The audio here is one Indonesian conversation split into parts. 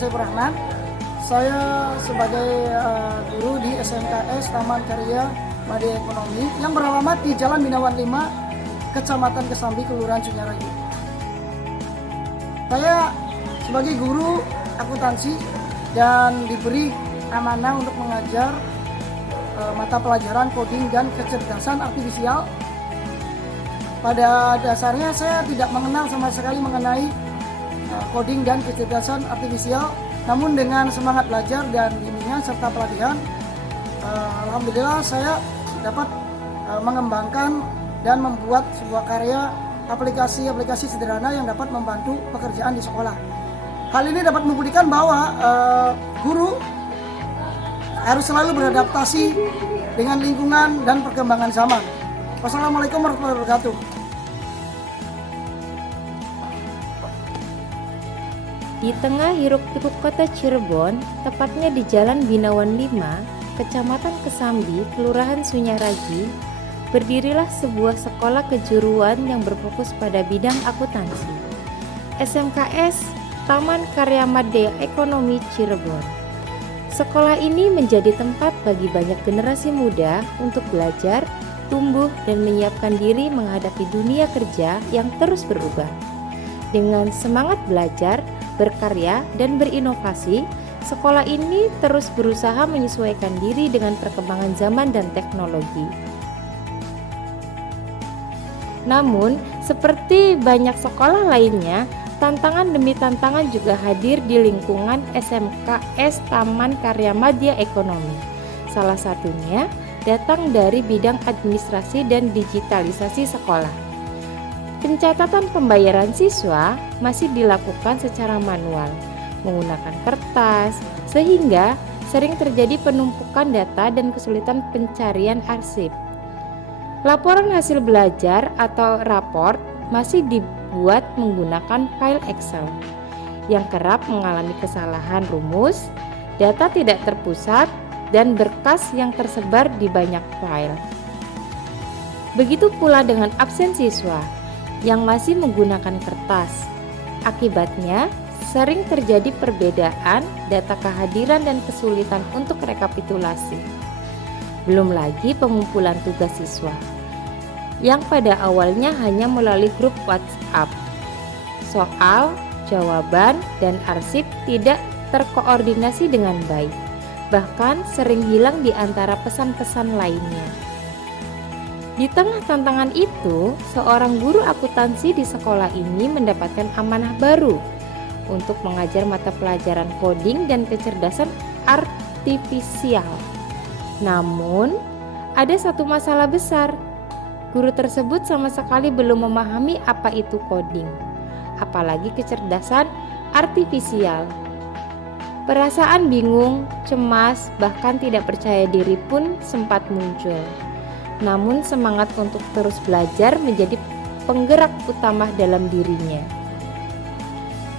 Saifur Rahman. Saya sebagai guru di SMKS Taman Karya Madya Ekonomi yang beralamat di Jalan Binawan 5, Kecamatan Kesambi, Kelurahan Sunyaragi. Saya sebagai guru akuntansi dan diberi amanah untuk mengajar mata pelajaran coding dan kecerdasan artifisial. Pada dasarnya saya tidak mengenal sama sekali mengenai coding dan kecerdasan artifisial, namun dengan semangat belajar dan bimbingan serta pelatihan, alhamdulillah saya dapat mengembangkan dan membuat sebuah karya aplikasi sederhana yang dapat membantu pekerjaan di sekolah. Hal ini dapat membuktikan bahwa guru harus selalu beradaptasi dengan lingkungan dan perkembangan zaman. Wassalamualaikum warahmatullahi wabarakatuh. Di tengah hiruk-pikuk kota Cirebon, tepatnya di Jalan Binawan 5, Kecamatan Kesambi, Kelurahan Sunyaragi, berdirilah sebuah sekolah kejuruan yang berfokus pada bidang akuntansi. SMKS Taman Karya Madya Ekonomi Cirebon. Sekolah ini menjadi tempat bagi banyak generasi muda untuk belajar, tumbuh, dan menyiapkan diri menghadapi dunia kerja yang terus berubah. Dengan semangat belajar, berkarya, dan berinovasi, sekolah ini terus berusaha menyesuaikan diri dengan perkembangan zaman dan teknologi. Namun, seperti banyak sekolah lainnya, tantangan demi tantangan juga hadir di lingkungan SMKS Taman Karya Madya Ekonomi. Salah satunya datang dari bidang administrasi dan digitalisasi sekolah. Pencatatan pembayaran siswa masih dilakukan secara manual, menggunakan kertas, sehingga sering terjadi penumpukan data dan kesulitan pencarian arsip. Laporan hasil belajar atau raport masih dibuat menggunakan file Excel yang kerap mengalami kesalahan rumus, data tidak terpusat, dan berkas yang tersebar di banyak file. Begitu pula dengan absen siswa yang masih menggunakan kertas. Akibatnya, sering terjadi perbedaan data kehadiran dan kesulitan untuk rekapitulasi. Belum lagi pengumpulan tugas siswa, yang pada awalnya hanya melalui grup WhatsApp. Soal, jawaban, dan arsip tidak terkoordinasi dengan baik, bahkan sering hilang di antara pesan-pesan lainnya. Di tengah tantangan itu, seorang guru akuntansi di sekolah ini mendapatkan amanah baru untuk mengajar mata pelajaran coding dan kecerdasan artifisial. Namun, ada satu masalah besar. Guru tersebut sama sekali belum memahami apa itu coding, apalagi kecerdasan artifisial. Perasaan bingung, cemas, bahkan tidak percaya diri pun sempat muncul. Namun semangat untuk terus belajar menjadi penggerak utama dalam dirinya.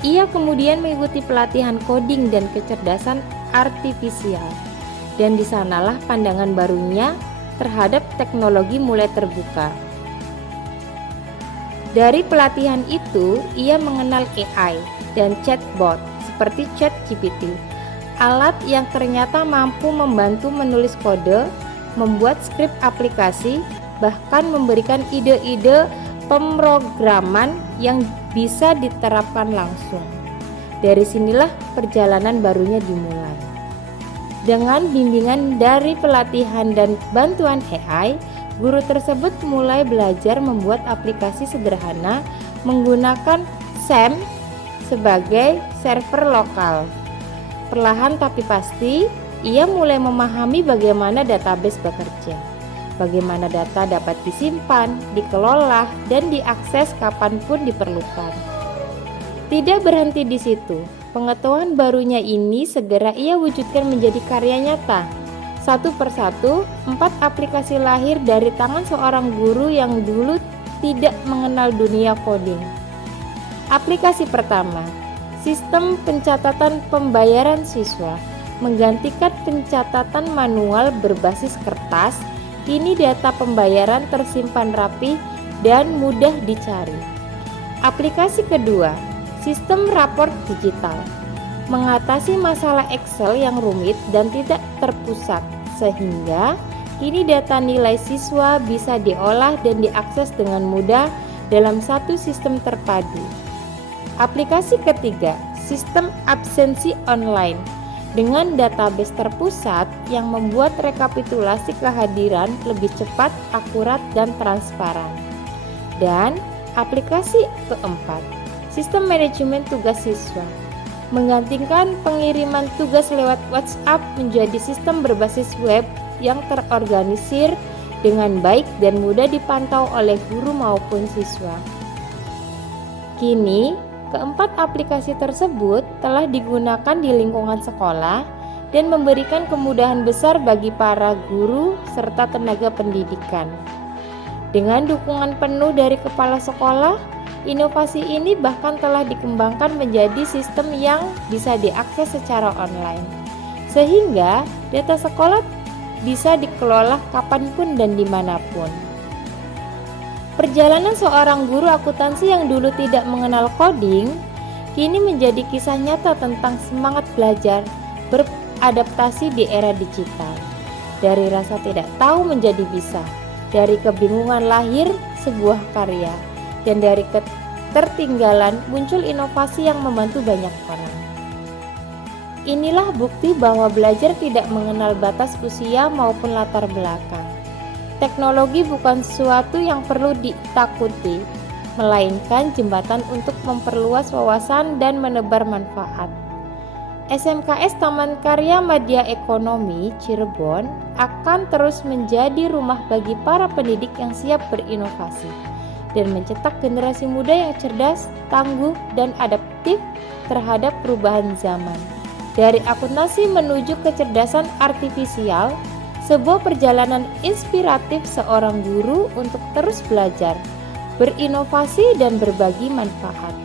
Ia kemudian mengikuti pelatihan coding dan kecerdasan artifisial, dan di sanalah pandangan barunya terhadap teknologi mulai terbuka. Dari pelatihan itu, ia mengenal AI dan chatbot seperti ChatGPT, alat yang ternyata mampu membantu menulis kode, membuat skrip aplikasi, bahkan memberikan ide-ide pemrograman yang bisa diterapkan langsung. Dari sinilah perjalanan barunya dimulai. Dengan bimbingan dari pelatihan dan bantuan AI, guru tersebut mulai belajar membuat aplikasi sederhana menggunakan SAM sebagai server lokal. Perlahan tapi pasti, ia mulai memahami bagaimana database bekerja, bagaimana data dapat disimpan, dikelola, dan diakses kapanpun diperlukan. Tidak berhenti di situ, pengetahuan barunya ini segera ia wujudkan menjadi karya nyata. Satu persatu, 4 aplikasi lahir dari tangan seorang guru yang dulu tidak mengenal dunia coding. Aplikasi pertama, sistem pencatatan pembayaran siswa. Menggantikan pencatatan manual berbasis kertas, kini data pembayaran tersimpan rapi dan mudah dicari. Aplikasi kedua, sistem raport digital. mengatasi masalah Excel yang rumit dan tidak terpusat, sehingga kini data nilai siswa bisa diolah dan diakses dengan mudah dalam satu sistem terpadu. Aplikasi ketiga, sistem absensi online dengan database terpusat yang membuat rekapitulasi kehadiran lebih cepat, akurat, dan transparan. Dan aplikasi keempat, sistem manajemen tugas siswa menggantikan pengiriman tugas lewat WhatsApp menjadi sistem berbasis web yang terorganisir dengan baik dan mudah dipantau oleh guru maupun siswa. Kini, keempat aplikasi tersebut telah digunakan di lingkungan sekolah dan memberikan kemudahan besar bagi para guru serta tenaga pendidikan. Dengan dukungan penuh dari kepala sekolah, inovasi ini bahkan telah dikembangkan menjadi sistem yang bisa diakses secara online, sehingga data sekolah bisa dikelola kapanpun dan dimanapun. Perjalanan seorang guru akuntansi yang dulu tidak mengenal coding, kini menjadi kisah nyata tentang semangat belajar beradaptasi di era digital. Dari rasa tidak tahu menjadi bisa, dari kebingungan lahir sebuah karya, dan dari ketertinggalan muncul inovasi yang membantu banyak orang. Inilah bukti bahwa belajar tidak mengenal batas usia maupun latar belakang. Teknologi bukan sesuatu yang perlu ditakuti, melainkan jembatan untuk memperluas wawasan dan menebar manfaat. SMKS Taman Karya Madya Ekonomi Cirebon akan terus menjadi rumah bagi para pendidik yang siap berinovasi dan mencetak generasi muda yang cerdas, tangguh, dan adaptif terhadap perubahan zaman. Dari akuntansi menuju kecerdasan artifisial, sebuah perjalanan inspiratif seorang guru untuk terus belajar, berinovasi, dan berbagi manfaat.